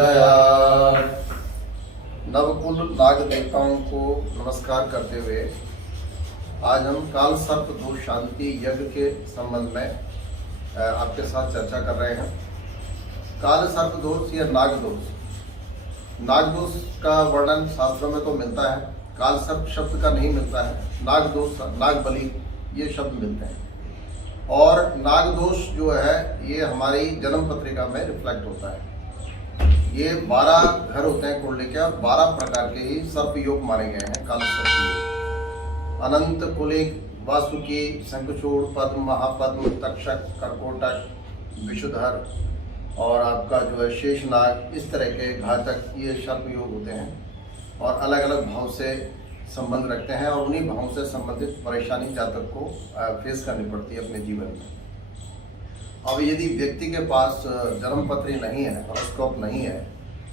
महोदया। नवकुल नाग देवताओं को नमस्कार करते हुए आज हम काल सर्प दोष शांति यज्ञ के संबंध में आपके साथ चर्चा कर रहे हैं। काल सर्प दोष या नाग दोष का वर्णन शास्त्रों में तो मिलता है, काल सर्प शब्द का नहीं मिलता है। नाग दोष, नाग बलि ये शब्द मिलते हैं। और नाग दोष जो है ये हमारी जन्म पत्रिका में रिफ्लेक्ट होता है। ये 12 घर होते हैं कुंडली के, 12 प्रकार के ही सर्प योग माने गए हैं। काल सर्प योग अनंत, कुलिक, वासुकी, शंखचूड़, पद्म, महापद्म, तक्षक, कर्कोटक, विशुधर और आपका जो है शेषनाग, इस तरह के घातक ये सर्प योग होते हैं और अलग अलग भाव से संबंध रखते हैं और उन्हीं भावों से संबंधित परेशानी जातक को फेस करनी पड़ती है अपने जीवन में। अब यदि व्यक्ति के पास जन्म पत्री नहीं है, हॉरोस्कोप नहीं है,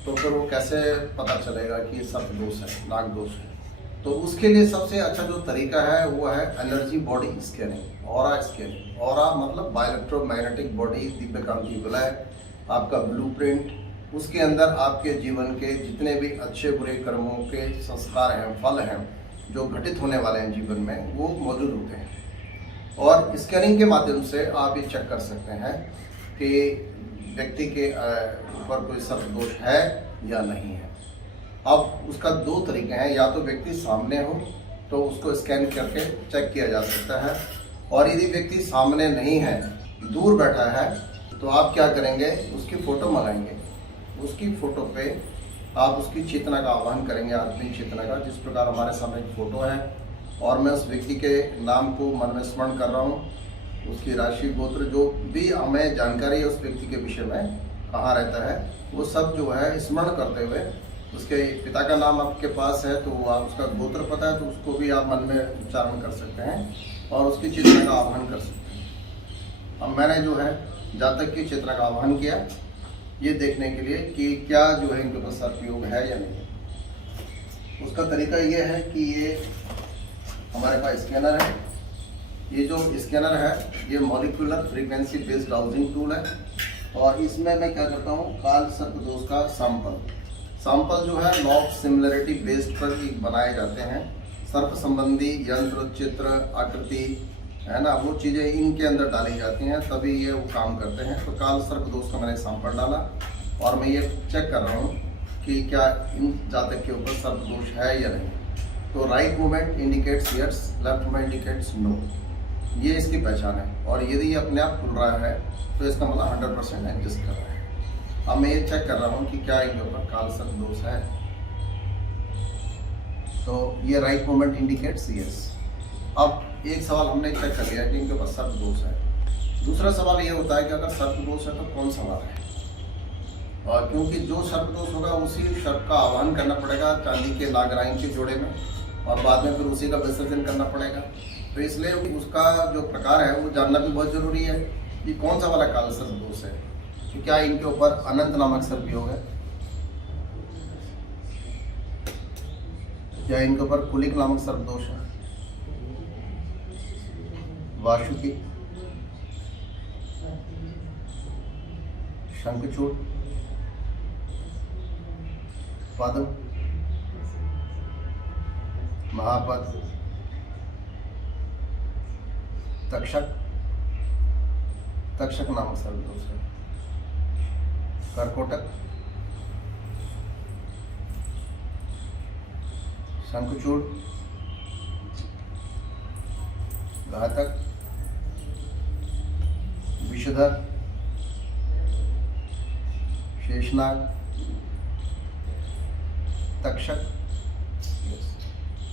तो फिर वो कैसे पता चलेगा कि सर्प दोष है, नाग दोष है? तो उसके लिए सबसे अच्छा जो तरीका है वो है energy body scanning, aura scanning. Aura मतलब बायोइलेक्ट्रोमैग्नेटिक बॉडी दिव्यकांति विलय, आपका ब्लूप्रिंट, उसके अंदर आपके जीवन के जितने भी अच्छे बुरे कर्मों के संस्कार हैं, फल हैं जो घटित होने वाले हैं जीवन में, वो मौजूद होते हैं। और स्कैनिंग के माध्यम से आप ये चेक कर सकते हैं कि व्यक्ति के ऊपर कोई सर्प दोष है या नहीं है। अब उसका 2 तरीके हैं, या तो व्यक्ति सामने हो तो उसको स्कैन करके चेक किया जा सकता है, और यदि व्यक्ति सामने नहीं है, दूर बैठा है, तो आप क्या करेंगे, उसकी फोटो मंगाएंगे। उसकी फोटो पे आप उसकी चेतना का आह्वान करेंगे, आत्मिक चेतना का, जिस प्रकार हमारे सामने एक फोटो है और मैं उस व्यक्ति के नाम को मन में स्मरण कर रहा हूँ, उसकी राशि गोत्र जो भी हमें जानकारी है उस व्यक्ति के विषय में, कहाँ रहता है, वो सब जो है स्मरण करते हुए, उसके पिता का नाम आपके पास है तो आप उसका गोत्र पता है तो उसको भी आप मन में उच्चारण कर सकते हैं और उसकी चेतना का आह्वान कर सकते हैं। अब मैंने जो है जातक की चेतना का आह्वान किया ये देखने के लिए कि क्या जो है इनके पास सर्प योग है या नहीं। उसका तरीका ये है कि ये हमारे पास स्कैनर है। ये जो स्कैनर है ये molecular frequency based dowsing tool है और इसमें मैं क्या करता हूँ, काल सर्प दोष का सैंपल जो है लॉ ऑफ सिमिलरिटी बेस्ड पर बनाए जाते हैं। सर्प संबंधी यंत्र, चित्र, आकृति है ना, वो चीज़ें इनके अंदर डाली जाती हैं तभी ये वो काम करते हैं। तो काल सर्प दोष का मैंने सैंपल डाला और मैं ये चेक कर रहा हूँ कि क्या इन जातक के ऊपर सर्प दोष है या नहीं। तो right movement indicates yes, left में इंडिकेट्स नो, ये इसकी पहचान है। और यदि ये अपने आप खुल रहा है तो इसका मतलब 100% एग्जिस्ट कर रहा है। अब मैं ये चेक कर रहा हूँ कि क्या इनके ऊपर काल सर्प दोष है। तो ये राइट मूवमेंट इंडिकेट्स यस। अब एक सवाल हमने चेक कर लिया कि इनके पास सर्प दोष है। दूसरा सवाल ये होता है कि अगर सर्प दोष है तो कौन सा वाला है, और क्योंकि जो सर्प दोष होगा उसी सर्प का आह्वान करना पड़ेगा चांदी के नागराइन के जोड़े में और बाद में फिर उसी का विसर्जन करना पड़ेगा। तो इसलिए उसका जो प्रकार है वो जानना भी बहुत जरूरी है कि कौन सा वाला काल सर्प दोष है। कि क्या इनके ऊपर अनंत नामक सर्प योग है, क्या इनके ऊपर कुलिक नामक सर्प दोष है, वासुकी, शंखचूड़, पद्म, महापद्म, तक्षक नामक सर्प दोष है, कर्कोटक, शंखचूड़, घातक, विशुधर, शेषनाग, तक्षक।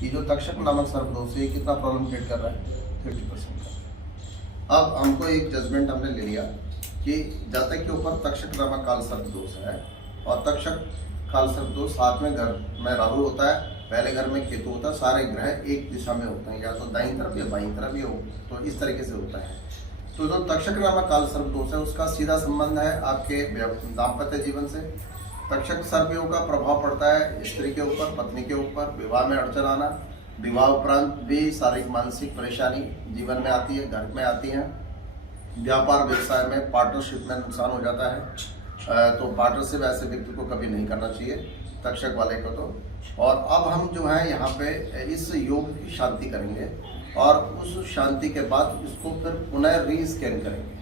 ये जो तक्षक नामक सर्प दोष है कितना प्रॉब्लम क्रिएट कर रहा है, 30% का। अब हमको एक जजमेंट हमने ले लिया कि जातक के ऊपर तक्षक नामक काल सर्प दोष है और तक्षक काल सर्प दोष, साथ में घर में राहु होता है, पहले घर में केतु होता है, सारे ग्रह एक दिशा में होते हैं, या तो दाईं तरफ या बाईं तरफ हो, तो इस तरीके से होता है। तो जो तक्षक नामक काल सर्प दोष है उसका सीधा संबंध है आपके दाम्पत्य जीवन से। तक्षक सर्प योग का प्रभाव पड़ता है स्त्री के ऊपर, पत्नी के ऊपर, विवाह में अड़चन आना, विवाह उपरांत भी शारीरिक मानसिक परेशानी जीवन में आती है, घर में आती है, व्यापार व्यवसाय में पार्टनरशिप में नुकसान हो जाता है, तो पार्टनरशिप ऐसे व्यक्ति को कभी नहीं करना चाहिए, तक्षक वाले को तो। और अब हम जो है यहाँ पे इस योग की शांति करेंगे और उस शांति के बाद इसको फिर पुनः रीस्कैन करेंगे।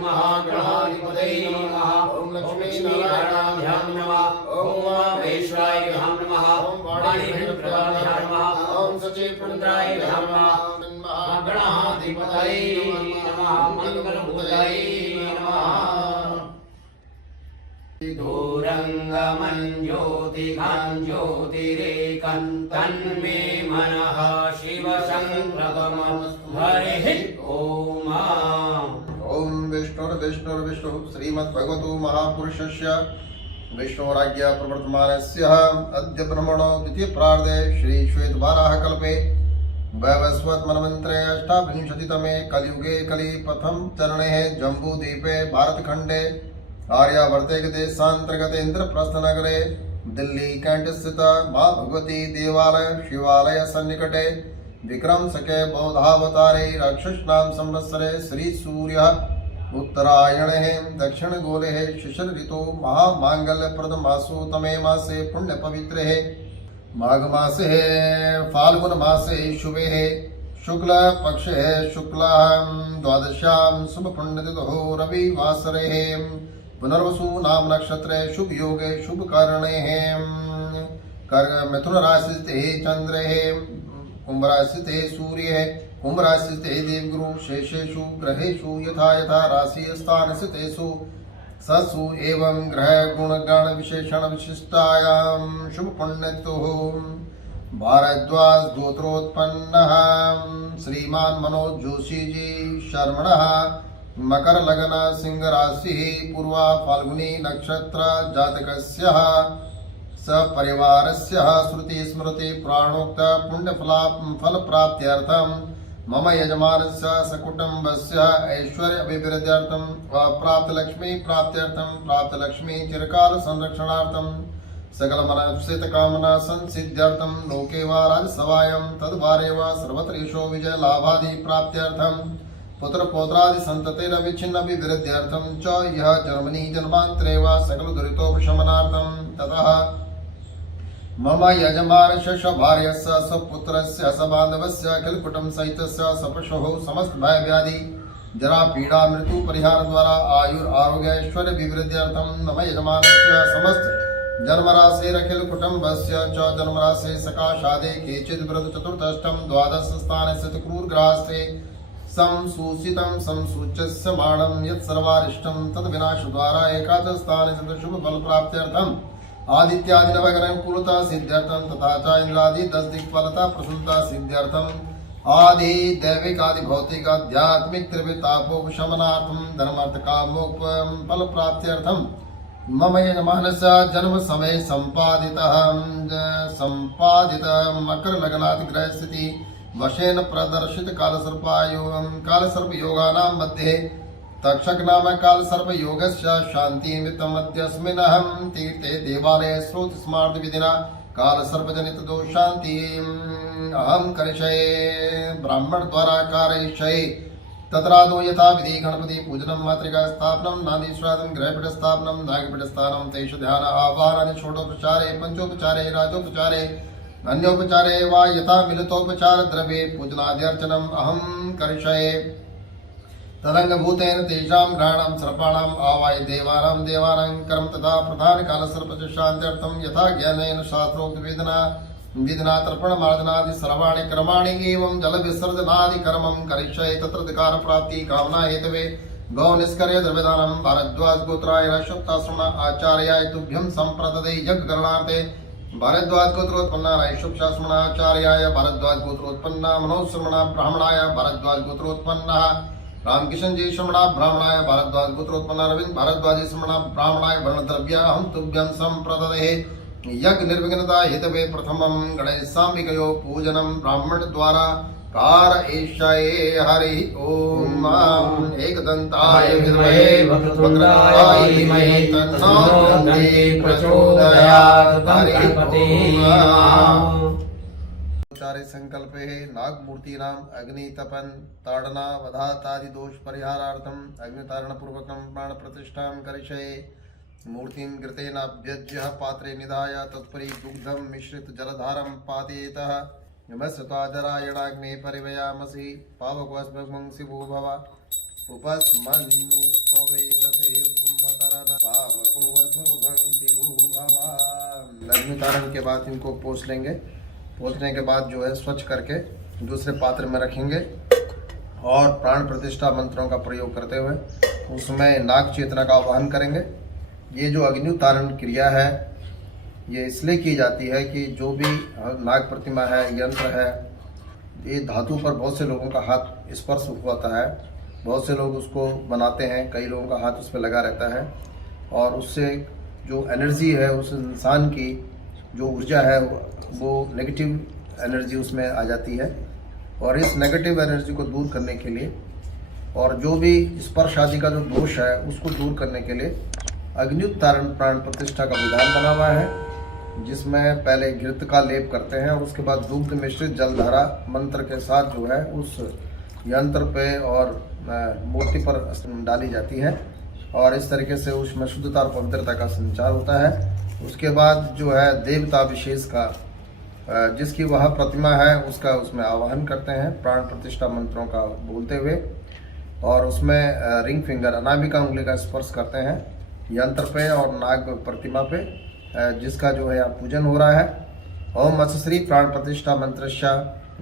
महागणाधिपतये नमः। ओम लक्ष्मीनारायणाभ्यां नमः। ओम वैश्वाभ्यां नमः। ओम वाणीभ्यां नमः। ओम सचिवपुत्राभ्यां नमः। महागणाधिपतये नमः। मंगलमूर्तये नमः। दूरंगमं ज्योतिघं ज्योतिरेकं तन्मे मनः शिवशङ्करतमं हरिः ओम। ओम विष्णुर्विष्णुर्विष्णु श्रीमद्भगवतो महापुरुषस्य विष्णोराज्ञा प्रवर्तमानस्य अद्य ब्रह्मणो द्वितीय प्रार्धे श्री श्वेतवाराह कल्पे वैवस्वत मनमन्त्रे अष्टाविंशतितमे कलियुगे कलि प्रथम चरणे जम्बूद्वीपे भारतखण्डे आर्यावर्ते देशान्तर्गते इन्द्रप्रस्थनगरे दिल्ली कैंट स्थित मां भगवती देवालय शिवालय सन्निकटे विक्रम सके बौद्धावतारे राक्षसनाम संवत्सरे श्री सूर्य उत्तरायणे दक्षिण गोले शिशिर ऋतु महामांगल्य प्रद मासो तमे मासे पुण्य पवित्रे माघ मासे फाल्गुन मासे शुभे शुक्ल पक्षे शुक्ला द्वादश्यां शुभ पुण्यतिथो रविवासरे पुनर्वसु नाम नक्षत्रे शुभ योगे शुभ कारणे मिथुन राशि स्थिते चंद्रे कुंभ राशि स्थिते सूर्य कुंभ राशि स्थिते देवगुरु शेषेषु ग्रहेषु यथा यथा राशि स्थान स्थितेषु सत्सु एवं ग्रह गुण गण विशेषण विशिष्टायां शुभ पुण्यतिथो भारद्वाज गोत्रोत्पन्नः श्रीमान मनोज जोशी जी शर्मणः मकर लग्न सिंह राशि पूर्वा फाल्गुनी नक्षत्र जातकस्य सपरिवारस्य श्रुति स्मृति प्राणोक्त पुण्य फल प्राप्त्यर्थं मम यजमानस्य सकुटुम्बस्य ऐश्वर्य अभिवृद्ध्यर्थं प्राप्त लक्ष्मी प्राप्त्यर्थं प्राप्त लक्ष्मी चिरकाल संरक्षणार्थं सकल मनस्थित कामना संसिद्ध्यर्थं लोके वा राजसभायां तद्वारे वा सर्वत्र यशो विजय लाभादि प्राप्त्यर्थं पुत्र पौत्रादि संततेरविच्छिन्न अभिवृद्ध्यर्थं च यह जन्मनि जन्मान्तरे वा सकल दुरितोपशमनार्थं ततः मम यजमानस्य सभार्यस्य सपुत्रस्य सबान्धवस्य अखिलकुटुम्ब सहितस्य सपशोः समस्त भय व्याधि जरा पीड़ा मृत्यु परिहार द्वारा आयुर आरोग्य ऐश्वर्य विवृद्ध्यर्थं मम यजमानस्य समस्त जन्मराशेरखिल कुटुम्बस्य च जन्मराशे सकाशादे केचित् वृद्ध चतुर्थष्टम द्वादश स्थाने स्थित क्रूर ग्रासे संसूचितं संसूच्यस्य माणं यत् सर्वारिष्टं तद् विनाश द्वारा एकादश स्थाने स्थित शुभ फल प्राप्त्यर्थं आदित्यादि नवग्रह कुलता सिद्ध्यर्थं तथा च इंद्रादि 10 दिक्पालता प्रसन्नता सिद्ध्यर्थं आदि दैविक आदि भौतिक आध्यात्मिक त्रिवितापोपशमनार्थं धर्मार्थ कामोप फल प्राप्त्यर्थं मम यजमानस्य जन्म समय संपादित मकर लग्नादि ग्रह स्थिति वशेन प्रदर्शित कालसर्प योगानां मध्ये तक्षक नाम कालसर्प योगस्य शांति निमित्तम् अद्यस्मिन्नहं तीर्थे देवालये स्रोत स्मार्त विधिना कालसर्प जनित दोष शांति अहं करिष्ये ब्राह्मण द्वारा कारयिष्ये तत्रादौ यथा विधि गणपति पूजनं मातृका स्थापनं नादीश्रादं गृहपीठ स्थापनं नागपीठ स्थानं तेषु ध्यान आवाहनानि षोडोपचारे पंचोपचारे राजोपचारे अन्योपचारे वा यथा मिलितोपचार द्रव्ये पूजनाद्यर्चनम् अहं करिष्ये तदंगभूतेन तेषां ग्रहाणां सर्पाणाम् आवाय देवानां कर्म तथा प्रधान कालसर्पस्य शान्त्यर्थं यथा ज्ञानेन शास्त्रोक्त विधना तर्पण मार्जनादि सर्वाणि कर्माणि एवं जल विसर्जनादि कर्मं करिष्ये तत्र अधिकार प्राप्ति कामना हेतवे गौ निष्कर्य द्रव्यदानं भारद्वाज गोत्राय रक्षोत्ताश्रम आचार्याय तुभ्यं संप्रददे यज्ञ करणार्थे भारद्वाज गोत्रोत्पन्नाय शुभशास्त्रमाचार्याय भारद्वाज गोत्रोत्पन्ना मनोश्रमणा ब्राह्मणाय भारद्वाज गोत्रोत्पन्ना रामकिशन जी श्रमणा ब्राह्मणाय भारद्वाज गोत्रोत्पन्ना रविंद्र भारद्वाजी श्रमणा ब्राह्मणाय वर्णद्रव्या हम तुभ्यं संप्रददे यज्ञ निर्विघ्नता हेतवे प्रथमं गणेशाम्बिकयो पूजनं ब्राह्मण द्वारा कारयिष्ये हरि ओम एकदन्ताय विद्महे वक्रतुण्डाय धीमहि तन्नो दन्ति प्रचोदयात् हरि ओम। चारे संकल्पे नागमूर्तीनां अग्नितपन ताड़ना वधातादि दोष परिहारार्थम अग्नितारण पूर्वकं प्राण प्रतिष्ठां करिष्ये। मूर्तिं घृतेनाभ्यज्य पात्रे निधाय तत्परि दुग्धं मिश्रित जलधारं पातयेतः नमस्ताजरायणाग्ने परिवयामसि पावकोऽस्मभुं शिवो भव उपस्मन्नुपवेतसेवतरन पावकोऽस्मभुं शिवो भव। अग्नितारण के बाद इनको पोंछ लेंगे। पोंछने के बाद जो है स्वच्छ करके दूसरे पात्र में रखेंगे और प्राण प्रतिष्ठा मंत्रों का प्रयोग करते हुए उसमें नाग चेतना का आवाहन करेंगे। ये जो अग्नितारण क्रिया है ये इसलिए की जाती है कि जो भी नाग प्रतिमा है, यंत्र है, ये धातु पर बहुत से लोगों का हाथ स्पर्श होता है, बहुत से लोग उसको बनाते हैं, कई लोगों का हाथ उस पर लगा रहता है और उससे जो एनर्जी है, उस इंसान की जो ऊर्जा है वो नेगेटिव एनर्जी उसमें आ जाती है। और इस नेगेटिव एनर्जी को दूर करने के लिए और जो भी स्पर्श आदि का जो दोष है उसको दूर करने के लिए अग्नितारण प्राण प्रतिष्ठा का विधान बना हुआ है, जिसमें पहले घृत का लेप करते हैं और उसके बाद दुग्ध मिश्रित जलधारा मंत्र के साथ जो है उस यंत्र पे और मूर्ति पर डाली जाती है और इस तरीके से उसमें शुद्धता और पवित्रता का संचार होता है। उसके बाद जो है देवता विशेष का जिसकी वह प्रतिमा है उसका उसमें आवाहन करते हैं प्राण प्रतिष्ठा मंत्रों का बोलते हुए और उसमें रिंग फिंगर अनामिका उंगली का स्पर्श करते हैं यंत्र पे और नाग प्रतिमा पे, जिसका जो है यहाँ पूजन हो रहा है। ओम मत्स्यश्री प्राण प्रतिष्ठा मंत्रश्य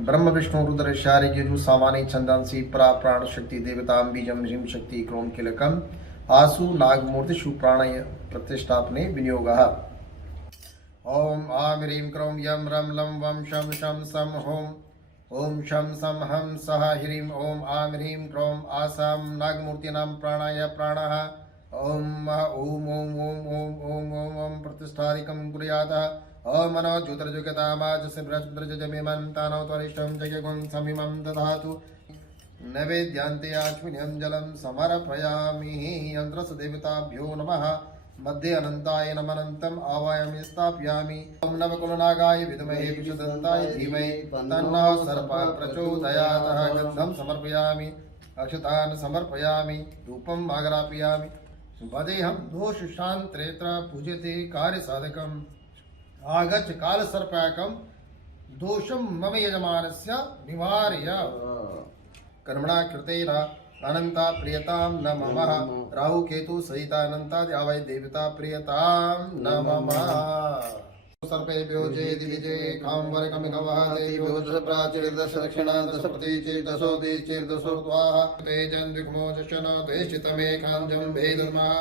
ब्रह्म विष्णु रुद्र शारिज्यु सामानी छंदांसी परा प्राण शक्ति देवतां बीजम ह्रीं शक्ति क्रोम किलकम आसु नागमूर्तिषु प्राण प्रतिष्ठापने विनियोगः। ओम आम ह्रीं क्रोम यम रम लम वम शम शम सम होम ओम शम सम हम सह ह्रीं ओम आम ह्रीं क्रोम आसाम नागमूर्तीनां प्राणाय प्राणः ओम ओम ओम ओम ओम ओम ओम ओम प्रतिष्ठादिकं कुर्यातः ओम मनो ज्योतिर्जुगतामाजस्य बृहस्पतिर्जमेमन्तानो त्वरिष्ठं जयगुं समिमं दधातु नैवेद्यान्ते आचमनीयं जलं समर्पयामि। यन्त्रस्य देवताभ्यो नमः। मध्ये अनन्ताय नमनन्तम् आवाहयामि स्थापयामि। ओम नवकुलनागाय विद्महे विष्णुदन्ताय धीमहि तन्नो सर्पः प्रचोदयात्। गन्धं समर्पयामि, अक्षतान् समर्पयामि, धूपम् आग्रापयामि। वदेहं दोष शान्त्रेत्र पूज्यते कार्य साधकम् आगच्छ काल सर्पाकं दोषं मम यजमानस्य निवारय। कर्मणा कृतेन अनंता प्रियतां न मम राहु केतु सहिता अनंता द्यावै देवता प्रियतां न मम। सर्पेभ्यो चेति विजय कामवरकमिकवः देव्यो दश प्राचीर्दश दक्षिणा दश प्रतीचीर्दशो देशीर्दशो त्वाः तेजन् विघ्मोजशन द्वेष्टितमेकाञ्जं भेदुर्मः।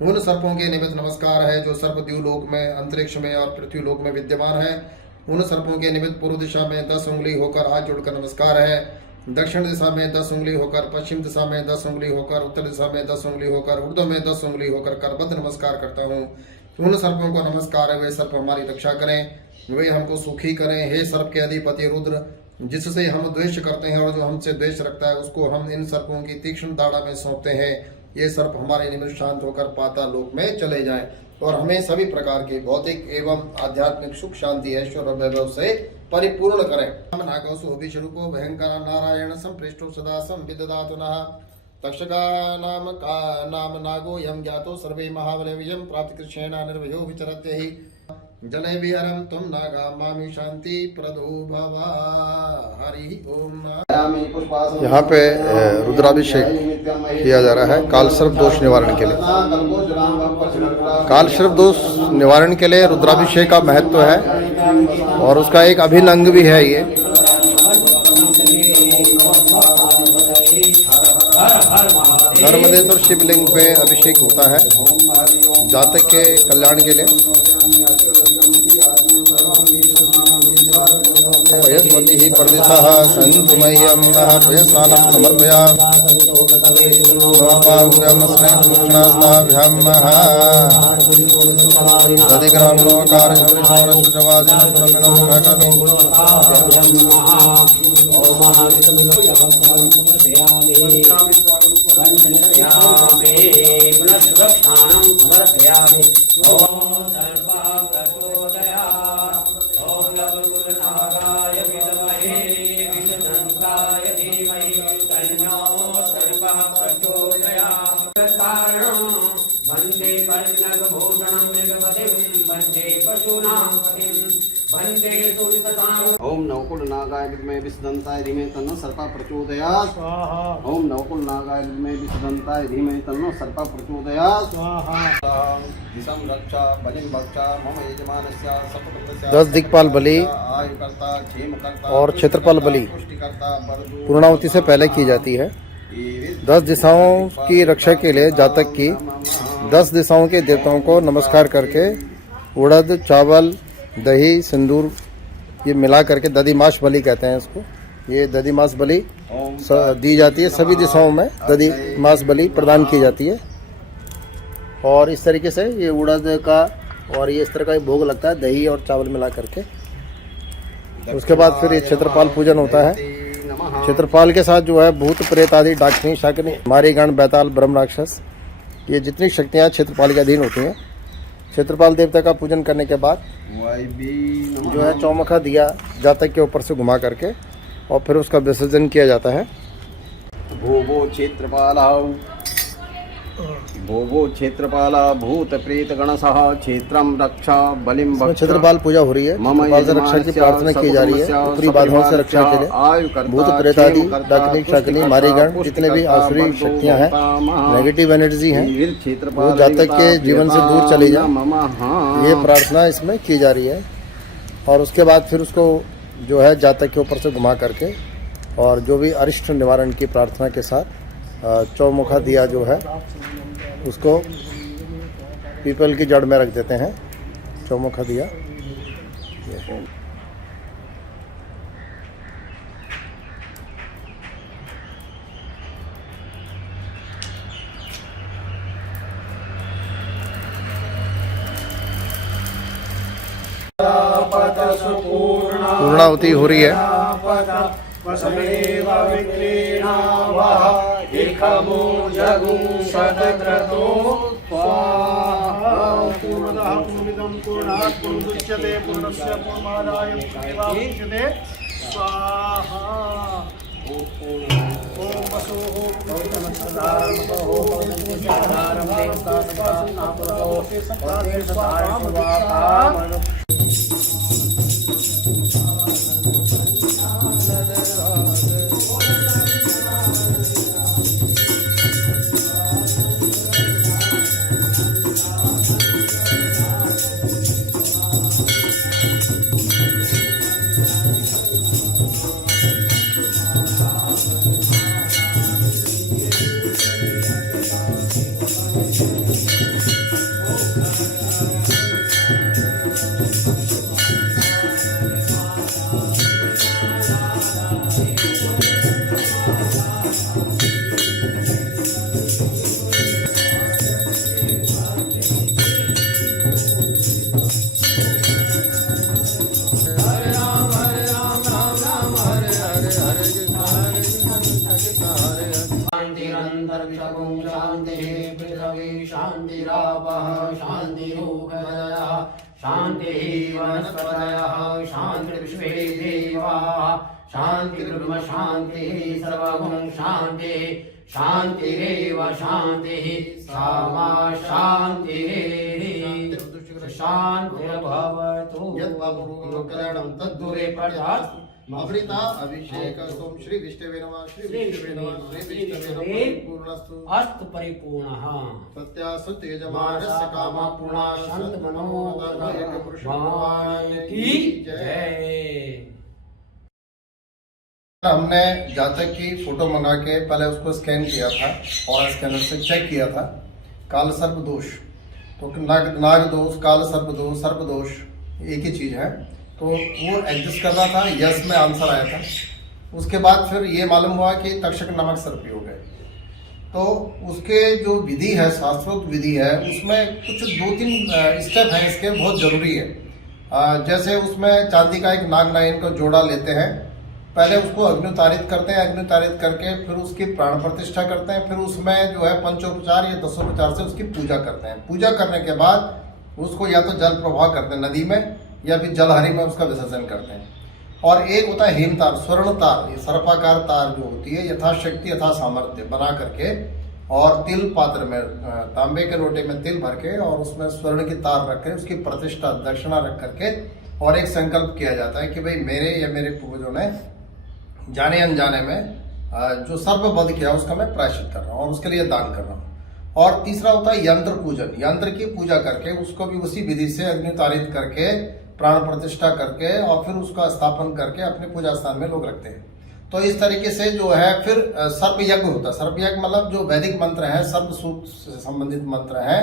उन सर्पों के निमित्त नमस्कार है जो सर्प द्यूलोक में, अंतरिक्ष में और पृथ्वीलोक में विद्यमान है। उन सर्पों के निमित्त पूर्व दिशा में 10 उंगली होकर हाथ जोड़कर नमस्कार है, दक्षिण दिशा में 10 उंगली होकर, पश्चिम दिशा में 10 उंगली होकर, उत्तर दिशा में 10 उंगली होकर, ऊर्ध्व में 10 उंगली होकर करबद्ध नमस्कार करता हूँ। उन सर्पों को नमस्कार है, वे सर्प हमारी रक्षा करें, वे हमको सुखी करें। हे सर्प के अधिपति रुद्र, जिससे हम द्वेष करते हैं और जो हमसे द्वेष रखता है उसको हम इन सर्पों की तीक्ष्ण दाढ़ा में सौंपते हैं। ये सर्प हमारे निमित्त शांत होकर पाताल लोक में चले जाएं और हमें सभी प्रकार के भौतिक एवं आध्यात्मिक सुख शांति ऐश्वर्य वैभव से परिपूर्ण करें। नागोसु विष्णुको भयंकर नारायण संपृष्टो सदा संविदधातु नः। तक्षका नाम नागो यम ज्ञातो सर्वे महाबले विजयं प्राप्त कृष्णेन निर्भयो विचरते हि जले विहरं तुम नागा मामि शांति प्रदो भवा। हरि ओम। यहाँ पे रुद्राभिषेक किया जा रहा है काल सर्प दोष निवारण के लिए। काल सर्प दोष निवारण के लिए रुद्राभिषेक का महत्व है और उसका एक अभिन्न अंग भी है। ये धर्मदेव शिवलिंग पे अभिषेक होता है जातक के कल्याण के लिए। पयस्मति ही प्रदिशः सन्तु मह्यं नः पयस्नानं समर्पयामि। दधिग्रामलोकार शौरशवादिन सुरमिनो भगवति वंदे पन्नगभूषणं मृगपतिं वंदे पशूनां पतिं वंदे सुरिततां ओम नवकुलनागाय विद्महे विष्णुदन्ताय धीमहि तन्नो सर्पः प्रचोदयात् स्वाहा ओम नवकुलनागाय विद्महे विष्णुदन्ताय धीमहि तन्नो सर्पः प्रचोदयात् स्वाहा दिशं रक्षा बलिं भक्षा मम यजमानस्य सपत्नस्य 10 दिक्पाल बलि आयुकर्ता क्षेमकर्ता और क्षेत्रपाल बलि पूर्णाहुति से पहले की जाती है। 10 दिशाओं की रक्षा के लिए जातक की 10 दिशाओं के देवताओं को नमस्कार करके उड़द, चावल, दही, सिंदूर ये मिला करके दधिमास बलि कहते हैं इसको। ये दधिमास बलि दी जाती है, सभी दिशाओं में दधिमास बलि प्रदान की जाती है। और इस तरीके से ये उड़द का और ये इस तरह का भोग लगता है दही और चावल मिला करके। उसके बाद फिर ये क्षेत्रपाल पूजन होता है। क्षेत्रपाल के साथ जो है भूत प्रेत आदि डाकिनी शाकिनी मारीगण बैताल ब्रह्म राक्षस ये जितनी शक्तियाँ क्षेत्रपाल के अधीन होती हैं। क्षेत्रपाल देवता का पूजन करने के बाद जो है चौमुखा दिया जातक के ऊपर से घुमा करके और फिर उसका विसर्जन किया जाता है। भोवो क्षेत्रपाल भूत प्रेत गणसः क्षेत्रम रक्षा बलिं भक्षा क्षेत्रपाल पूजा हो रही है। क्षेत्रपाल से रक्षा की प्रार्थना की जा रही है। ऊपरी बाधाओं से रक्षा के लिए भूत प्रेत आदि डाकिनी शाकिनी मारीगण जितने भी आसुरी शक्तियां हैं, नेगेटिव एनर्जी हैं, वो जातक के जीवन से दूर चली जाए, ये प्रार्थना इसमें की जा रही है। और उसके बाद फिर उसको जो है जातक के ऊपर से घुमा करके और जो भी अरिष्ट निवारण की प्रार्थना के साथ चौमुखा दिया जो है उसको पीपल की जड़ में रख देते हैं। चौमुखा दिया पूर्णाहुति हो रही है। वसमेव विक्रीणावः इखमो जगुं शतक्रतो स्वाहा पूर्णतः पूर्णमिदं पूर्णात् पूर्णमुदच्यते पूर्णस्य पूर्णमादाय पूर्णमेवावशिष्यते स्वाहा ॐ वसोः शान्तिरन्तरिक्षं शान्तिः पृथिवी शान्तिरापः शान्तिरोगदयः शान्तिः वनस्पतयः शान्तिर्विश्वे देवाः शान्तिर्ब्रह्म शान्तिः सर्वगुण शान्तिः शान्तिरेव शान्तिः सा मा शान्तिः शान्तिर्भवतु यद् तद्दूरे पठात् अमृता अभिषेक सोम श्री विष्णवे नमः श्री विष्णवे नमः श्री विष्णवे नमः पूर्णस्तु अस्तु परिपूर्णः सत्यासु तेजमानस्य कामा पूर्णा शांत मनोरथ भगवान की जय। हमने जातक की फोटो मंगा के पहले उसको स्कैन किया था और स्कैनर से चेक किया था काल सर्प दोष। तो नाग दोष, काल सर्प दोष, सर्प दोष एक ही चीज है। तो वो एडजस्ट कर रहा था, यस में आंसर आया था। उसके बाद फिर ये मालूम हुआ कि तक्षक नामक सर्प योग है। तो उसके जो विधि है, शास्त्रोक्त विधि है, उसमें कुछ 2-3 स्टेप हैं इसके, बहुत जरूरी है। जैसे उसमें चांदी का एक नाग नागिन का जोड़ा लेते हैं, पहले उसको अग्नितारित करते हैं, अग्नितारित करके फिर उसकी प्राण प्रतिष्ठा करते हैं, फिर उसमें जो है पंचोपचार या दशोपचार से उसकी पूजा करते हैं। पूजा करने के बाद उसको या तो जल प्रवाह करते हैं नदी में, या फिर जलहरी में उसका विसर्जन करते हैं। और एक होता है हेमतार, स्वर्ण तार, ये सर्पाकार तार जो होती है, यथाशक्ति यथा सामर्थ्य बना करके, और तिल पात्र में, तांबे के लोटे में तिल भर के और उसमें स्वर्ण की तार रख के उसकी प्रतिष्ठा दक्षिणा रख करके, और एक संकल्प किया जाता है कि भाई मेरे या मेरे पूर्वजों ने जाने अनजाने में जो सर्ववध किया उसका मैं प्रायश्चित कर रहा हूँ और उसके लिए दान कर रहा हूँ। और तीसरा होता है यंत्र पूजन, यंत्र की पूजा करके उसको भी उसी विधि से अग्नितारित करके, प्राण प्रतिष्ठा करके, और फिर उसका स्थापन करके अपने पूजा स्थान में लोग रखते हैं। तो इस तरीके से जो है फिर सर्प यज्ञ होता है। सर्प यज्ञ मतलब जो वैदिक मंत्र है, सर्प सूक्त से संबंधित मंत्र है,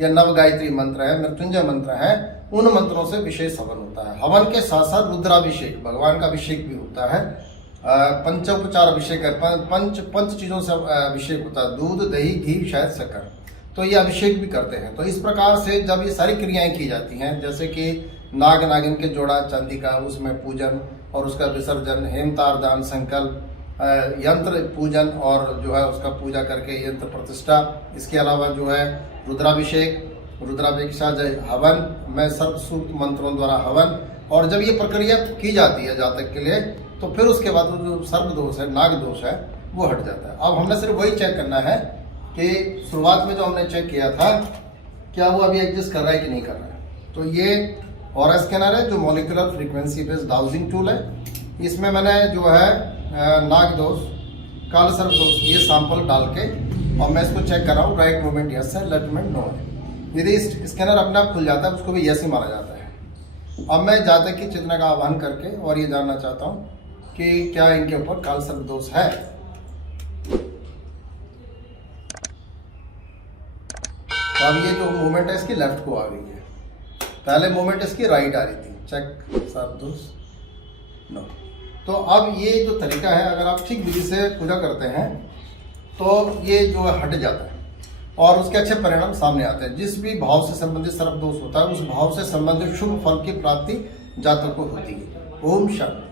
या नव गायत्री मंत्र है, मृत्युंजय मंत्र है, उन मंत्रों से विशेष हवन होता है। हवन के साथ साथ रुद्राभिषेक, भगवान का अभिषेक भी होता है, पंचोपचार अभिषेक है, पंच चीजों से अभिषेक होता है, दूध, दही, घी, शहद, शक्कर, तो ये अभिषेक भी करते हैं। तो इस प्रकार से जब ये सारी क्रियाएं की जाती हैं, जैसे कि नाग नागिन के जोड़ा चांदी का, उसमें पूजन और उसका विसर्जन, हेमतार दान, संकल्प, यंत्र पूजन और जो है उसका पूजा करके यंत्र प्रतिष्ठा, इसके अलावा जो है रुद्राभिषेक, रुद्राभिषेक हवन में सर्प सूक्त मंत्रों द्वारा हवन, और जब ये प्रक्रिया की जाती है जातक के लिए, तो फिर उसके बाद जो सर्प दोष है, नाग दोष है, वो हट जाता है। अब हमने सिर्फ वही चेक करना है कि शुरुआत में जो हमने चेक किया था, क्या वो अभी एग्जिस्ट कर रहा है कि नहीं कर रहा है। तो ये ऑरा स्कैनर है जो molecular frequency based dowsing tool है। इसमें मैंने जो है नाग दोष, काल सर्प दोष, ये सैंपल डाल के और मैं इसको चेक कर रहा हूँ, राइट मूवमेंट यस है, लेफ्ट मूवमेंट नो है। यदि स्कैनर अपने आप खुल जाता है उसको भी यस ही माना जाता है। अब मैं जातक की चेतना का आह्वान करके और ये जानना चाहता हूँ कि क्या इनके ऊपर काल सर्प दोष है। तो अब ये जो मूवमेंट है इसकी लेफ्ट को आ गई है, पहले मूवमेंट इसकी राइट आ रही थी। चेक सर्प दोष नो। तो अब ये जो तरीका है, अगर आप ठीक विधि से पूजा करते हैं तो ये जो है हट जाता है और उसके अच्छे परिणाम सामने आते हैं। जिस भी भाव से संबंधित सर्प दोष होता है, उस भाव से संबंधित शुभ फल की प्राप्ति जातक को होती है। ओम शांति।